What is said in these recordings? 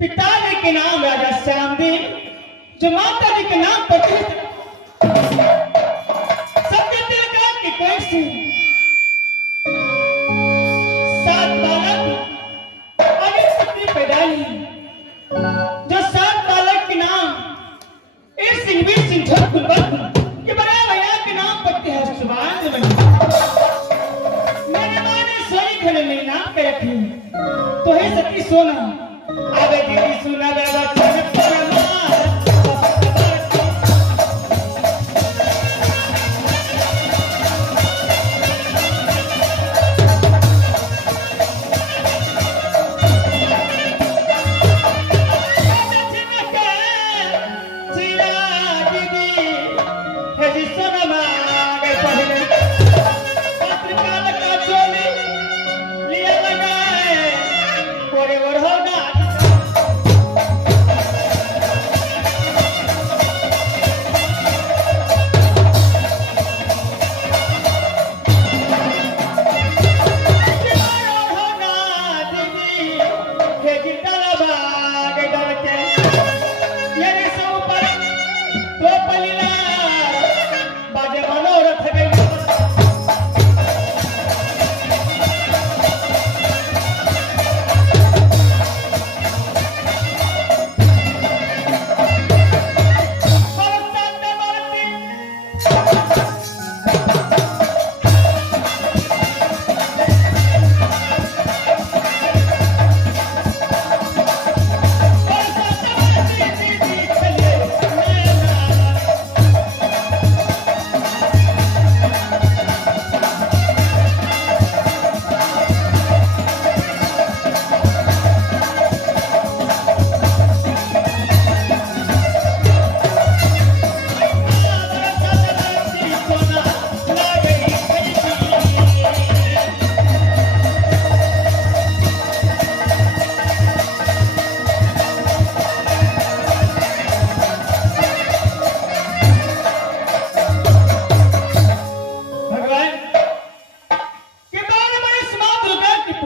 पिताजी के नाम राजा श्यामदेव, जो माता जी के नाम पर सत्य तिलका की कोई सी 7 बालक और एक पुत्री पैदा हुई, जो 7 बालक के नाम एक सिंह वीर सिंह के बड़े भैया के नाम पर है सुभान मैंने माने सोई घरे में नाम पे रखी तो है सती सोना आवे दीदी सुना बेवा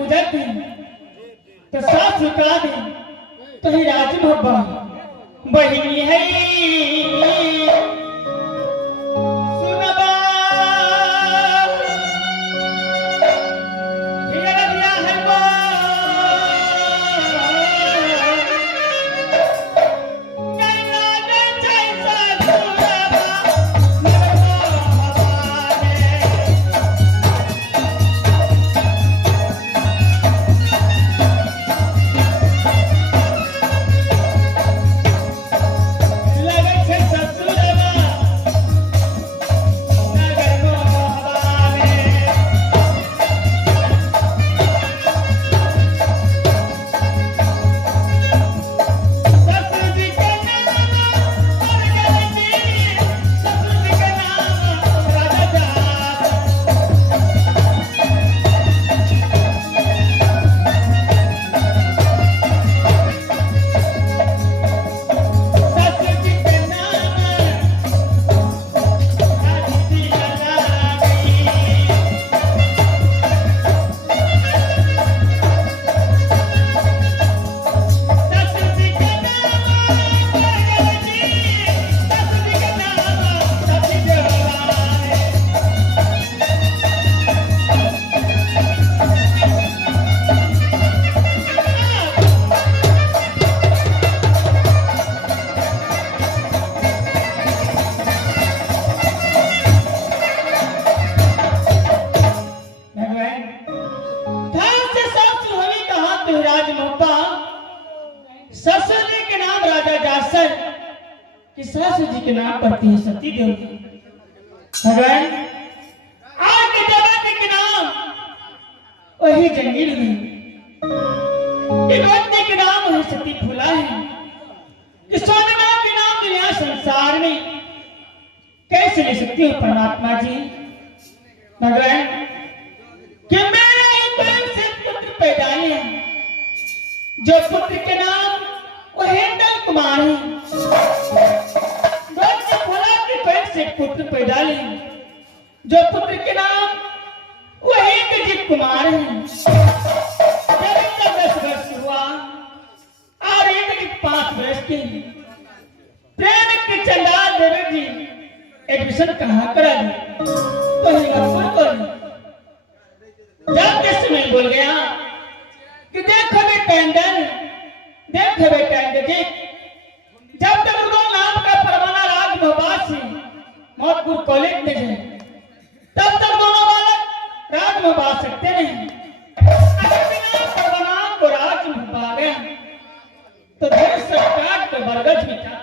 पूजा की तो सास झुका दी तो ही राज भब्बा बहिनी है सुनबा हिया दिया है बा नैना ने जैसा सुनबा ससुर जी के नाम राजा जासर कि सासू जी के नाम पड़ती है सती देवी। भगवान आज के जमाने के नाम वही जंगीर में कि के नाम वही सती फूला है कि सोने नाम के नाम दुनिया संसार में कैसे ले सकती हो परमात्मा जी। भगवान कि मेरे एक से पुत्र पैदा लिया जो पुत्र के नाम हेंडल कुमार है फुला के पेट से पुत्र पैदा ले जो पुत्र के नाम वही कुमार है। जब इनका 10 वर्ष हुआ और इनकी 5 वर्ष की प्रेम के चंडाल देवी जी एडमिशन कहाँ करा दी तो जब के समय बोल गया कि देखो बेटा जी जब तक उनको नाम का परवाना राज महबास से मौतपुर कॉलेज में जाए तब तक दोनों बालक राज में बात सकते नहीं। अगर बिना परवाना को राज में पा गए तो देश सरकार को बरगद मिटा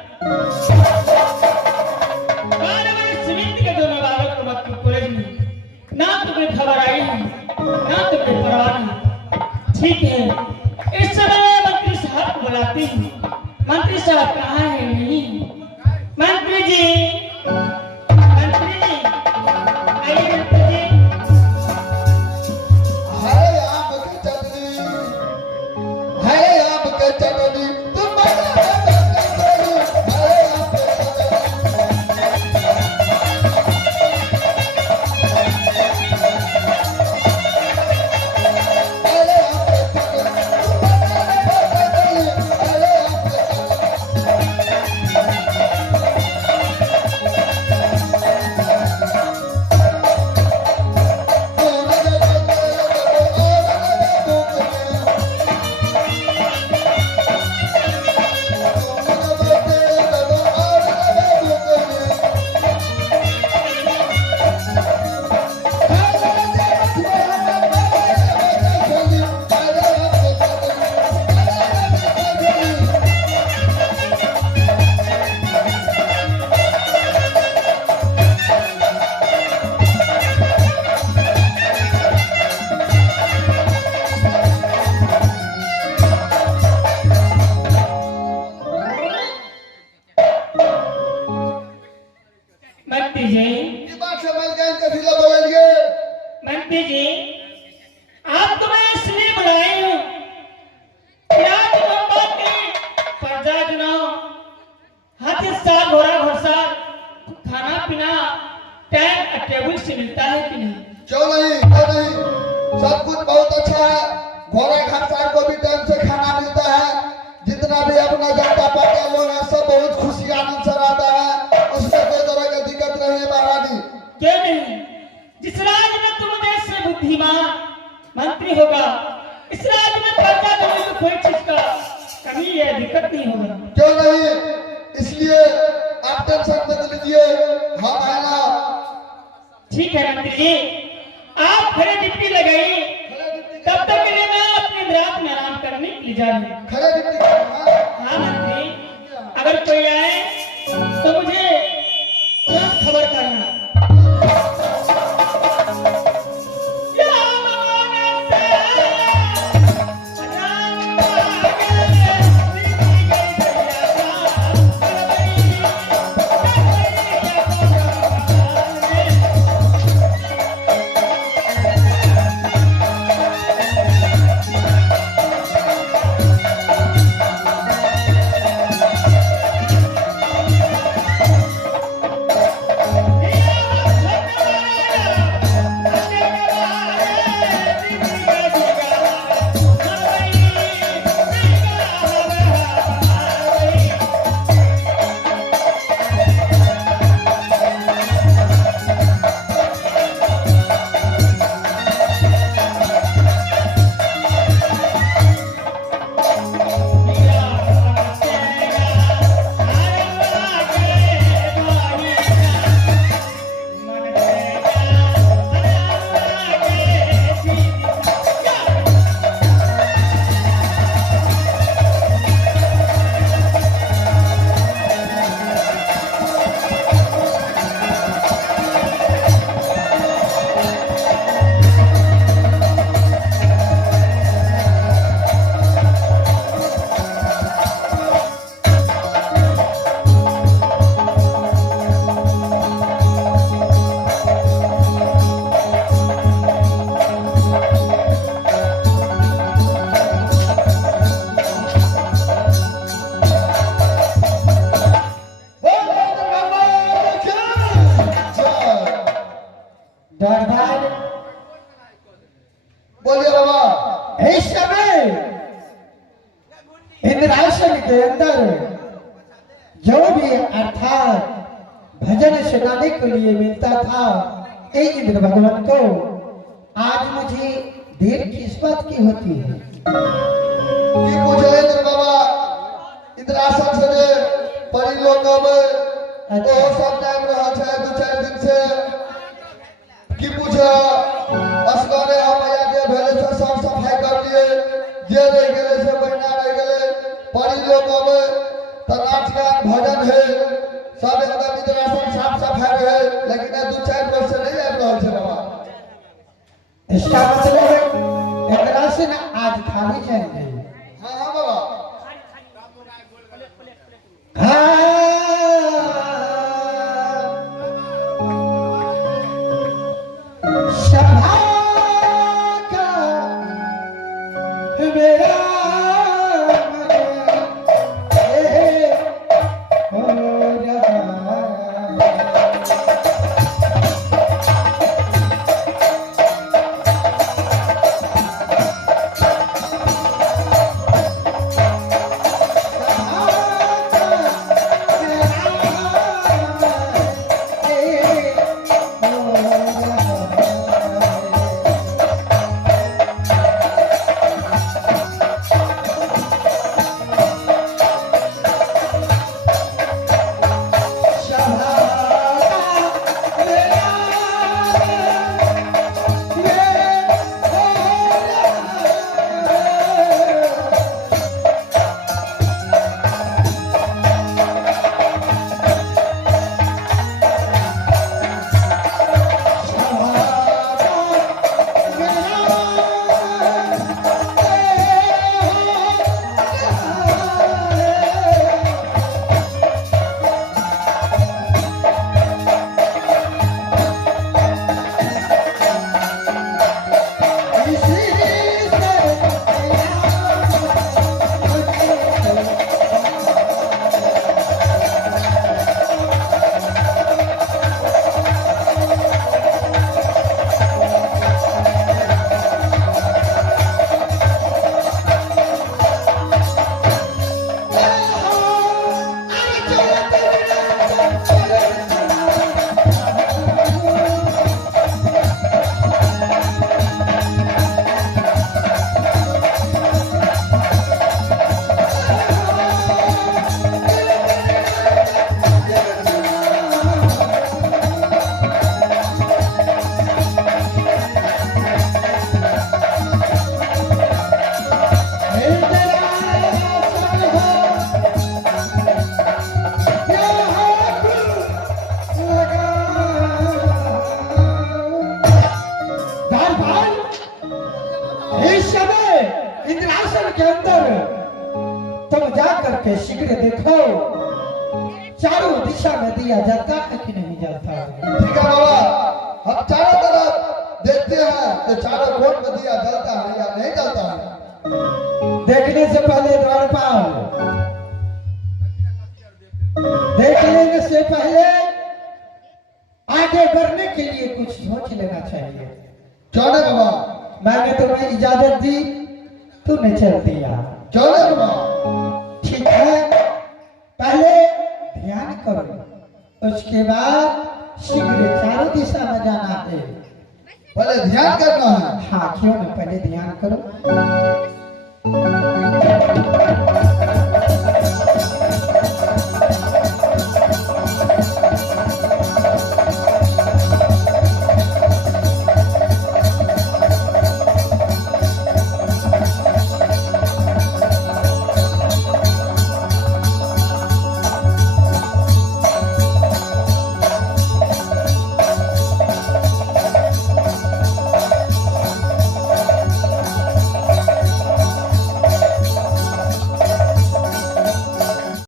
समिति के दोनों बालक को मौतपुर कॉलेज में ना तो कोई खबर आई है ना तो कोई परवाना। ठीक है इस समय मंत्री साहब को बुलाती हूँ। मंत्री साहब कहाँ है? नहीं मंत्री जी आइए मंत्री जी। हाय आम के चटनी तुम लोग हैं सब बहुत खुशी आनंद से रहता है, उसमें कोई तरह की दिक्कत नहीं है महारानी। क्यों नहीं? जिस राज्य में तुम जैसे बुद्धिमान मंत्री होगा, इस राज्य में प्रजा देने को कोई चीज का कमी या दिक्कत नहीं होगा। क्यों नहीं? इसलिए आप टेंशन मत लीजिए, हम है ना। ठीक है मंत्री जी, आप खड़े डिप्टी लगाइए, तब तक के लिए मैं अपनी रात में आराम करने के लिए जा रही हूँ। खड़े ड्यूटी करना। हाँ मंत्री, अगर कोई आए तो मुझे तुरंत खबर करना। दरबार बोलिए बाबा। इस समय इंद्रासन के अंदर जो भी अर्थात भजन सुनाने के लिए मिलता था, ए इंद्र भगवान को आज मुझे देर किस बात की होती है? की पूछे इंद्र बाबा, इंद्रासन से परी लोग में तो सब टाइम रहा है 2-4 दिन से की पूछा असगरे हम आया के भेले से साफ सफाई कर लिए, जे रह गेले से महीना रह गेले परी लोग में तो नाच गान भजन है सब एकदम इंद्रासन साफ सफाई है, लेकिन 2-4 वर्ष से नहीं आ रहा है बाबा। इसका मतलब है इंद्रासन आज खाली चल गई। हाँ हाँ बाबा। सभा का मेरा मन हो रहा आंचल के अंदर तुम जा करके शीघ्र देखो चारों दिशा में दिया जलता है कि नहीं जलता। ठीक है बाबा, हम चारों तरफ देखते हैं कि चारों कोण में दिया जलता है या नहीं जलता है। देखने से पहले द्वारपाल, देखने से पहले आगे बढ़ने के लिए कुछ सोच लेना चाहिए। क्यों नहीं बाबा? मैंने तुम्हें इजाजत दी, तूने चल दिया। क्यों नहीं बाबा? ठीक है, पहले ध्यान करो, उसके बाद शीघ्र चारों दिशा में जाना है। पहले ध्यान करना है। हाँ क्यों न, पहले ध्यान करो।